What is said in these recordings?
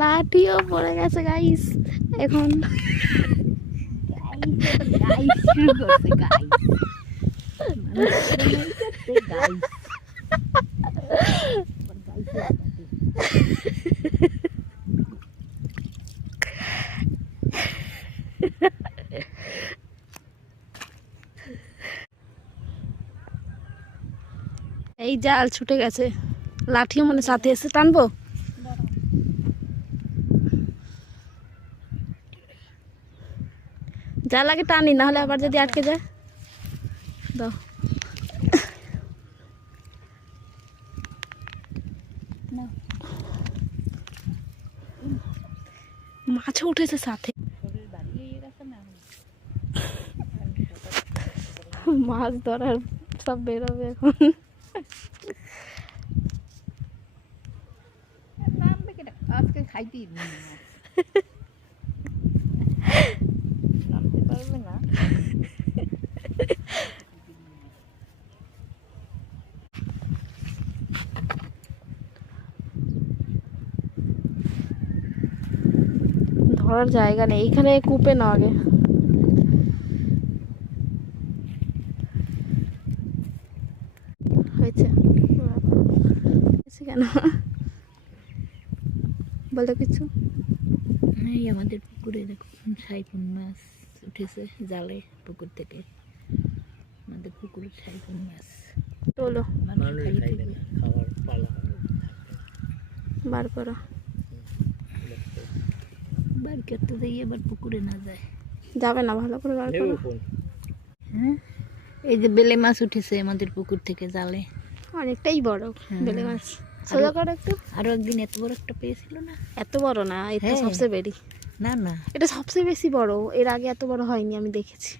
লাঠিও পড়ে গেছে গাইস এখন। এই জাল ছুটে গেছে, লাঠিও মনে সাথে এসে টানবো। জাল আগে টানি, না হলে আবার যদি আটকে যায়। দাও মাছও উঠেছে সাথে, মাছ ধরার সব বেরোবে এখন। আজকে খাইতেই নামতে পারবে না। ধরার জায়গা নেই, এখানে কূপে না আগে। হয়েছে কেন বলো কিছু? এই আমাদের পুকুরে দেখুন সাইফুন মাছ উঠেছে জালে পুকুর থেকে। আমাদের পুকুরে সাইফুন মাছ তোলো, খাবার পালা বার করো। বার করতে যাই আবার পুকুরে না যায়, যাবে না, ভালো করে বার করো। হ্যাঁ এই যে বেলে মাছ উঠেছে আমাদের পুকুর থেকে জালে, অনেকটাই বড় বেলে মাছ। সোজা করো একটু। আরো একদিন এত বড় একটা পেয়েছিল না? এত বড় না, এটা হ্যাঁ। সবচেয়ে বেশি। না না এটা সবচেয়ে বেশি বড়, এর আগে এত বড় হয়নি, আমি দেখেছি।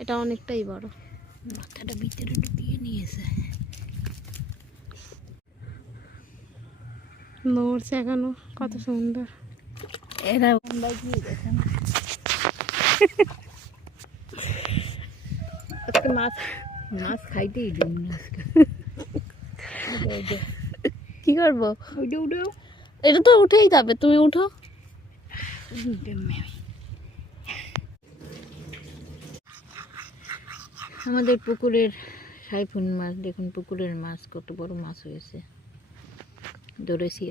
এটা অনেকটাই বড়। মাথাটা ভিতরে ঢুকিয়ে নিয়েছে। নড়ছে এখনো, কত সুন্দর। এরা গিয়ে দেখেন আজকে মাছ মাছ খাইতেই দিন আজকে। কি করবো? উঠে উঠেও এটা তো উঠেই যাবে, তুমি উঠো। আমাদের পুকুরের সাইফুন মাছ দেখুন, পুকুরের মাছ কত বড় মাছ হয়েছে। ধরেছি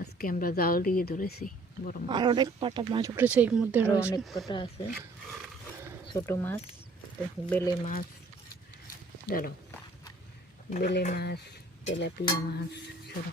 আজকে আমরা জাল দিয়ে ধরেছি বড় মাছ। আর অনেক পাটা মাছ উঠেছে এর মধ্যে, আরো রয়েছে অনেক কটা আছে ছোট মাছ। দেখুন বেলে মাছ, দাঁড়াও, বেলে মাছ, তেলাপিয়া মাছ সব